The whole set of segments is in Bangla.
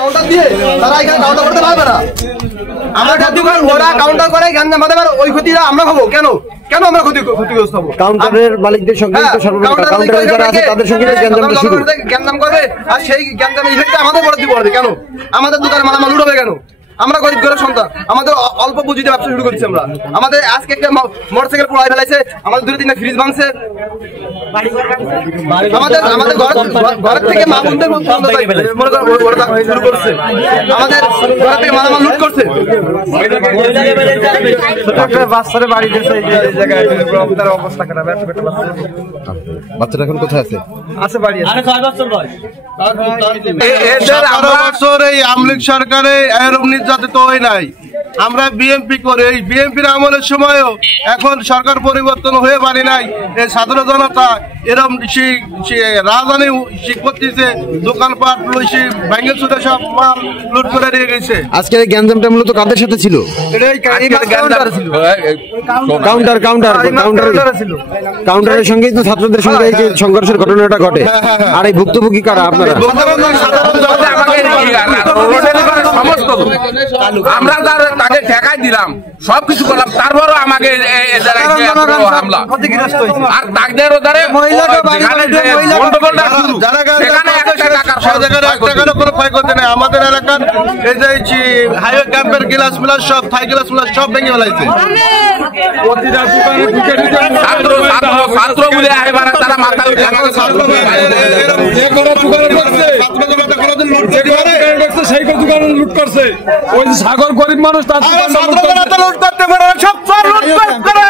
কাউন্টার দিয়ে তারা এখানে কাউন্টার করতে পারবে না। আমরা ওরা কাউন্টার করে আমাদের ওই ক্ষতিটা আমরা হবো কেন? কেন আমরা ক্ষতিগ্রস্ত হবো? কাউন্টারের মালিকদের সঙ্গে কাউন্টারে যারা আছে তাদের সঙ্গে গ্যাঞ্জাম করবে, আর সেই গ্যাঞ্জামের ইফেক্ট আমাদের পরে পড়বে কেন? আমাদের দোকানে মালামাল উঠবে কেন? আমরা গরিব ঘরের সন্তান, আমাদের অল্প পুঁজিতে ব্যবসা শুরু করেছি আমরা। আমাদের আজকে একটা মোটরসাইকেল পোড়াই ফেলাইছে, আমাদের 2-3টা ফ্রিজ ভাঙছে, আমাদের ঘরের থেকে মা বোনদের শুরু করছে, আমাদের ঘর থেকে মালামাল লুট করছে। বাচ্চাটা এখন কোথায় আছে? আমলিগ সরকারে এরকম নির্যাতিত হয় নাই। আমরা বিএনপি করে এই বিএনপির আমলের সময়ও এখন সরকার পরিবর্তন হয়ে পারি নাই। এই ছাত্র জনতা এরকম রাজধানী করতেছে, দোকানপাট লইছে ভেঙে চুরে সব মাল লুট করে নিয়ে গেছে। আজকের গ্যাঞ্জামটা মূলত কাদের সাথে ছিল? কাউন্টারের সঙ্গেই তো ছাত্রদের সঙ্গে এই যে সংঘর্ষের ঘটনাটা ঘটে। আর এই ভুক্তভোগী কারা? আপনারা? আমরা তাকে ঠেকাই দিলাম, সবকিছু করলাম, তারপরও আমাকে হামলা আর তাদের আমাদের এলাকার এই যে হাইওয়ে ক্যাম্পের গ্লাস মিলাস সব থাই গ্লাস মিলাস সব ভেঙে ফেলাইছে। ছাত্র বলে তারা মাথা সেই দোকানে লুট করছে। ওই যে সাগর গরিব মানুষ তার লুট করতে পারে, সব লুট করে।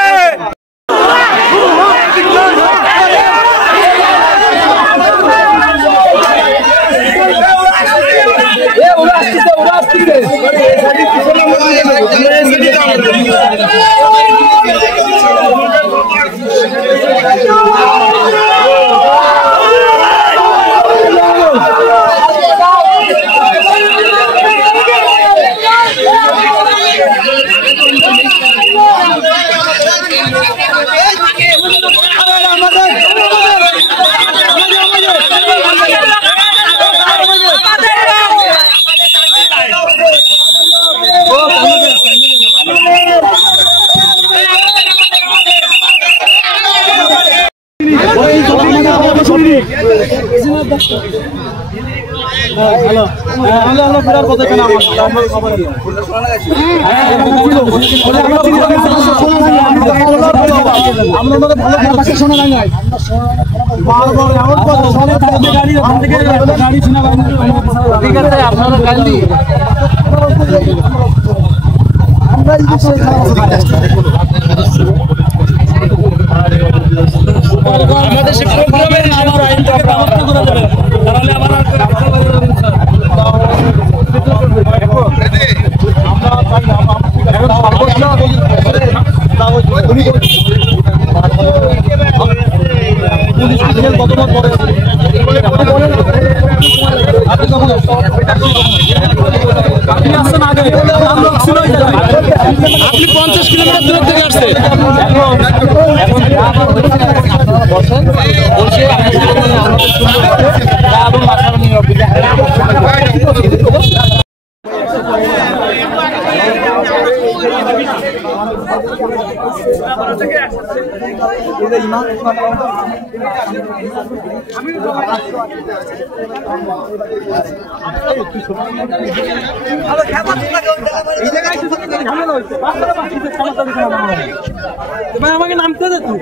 আপনি 50 কিলোমিটার দূর থেকে আসছেন। আমাকে নামতে দে তুই।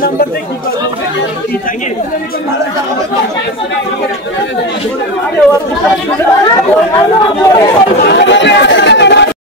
নাম্বার দেখি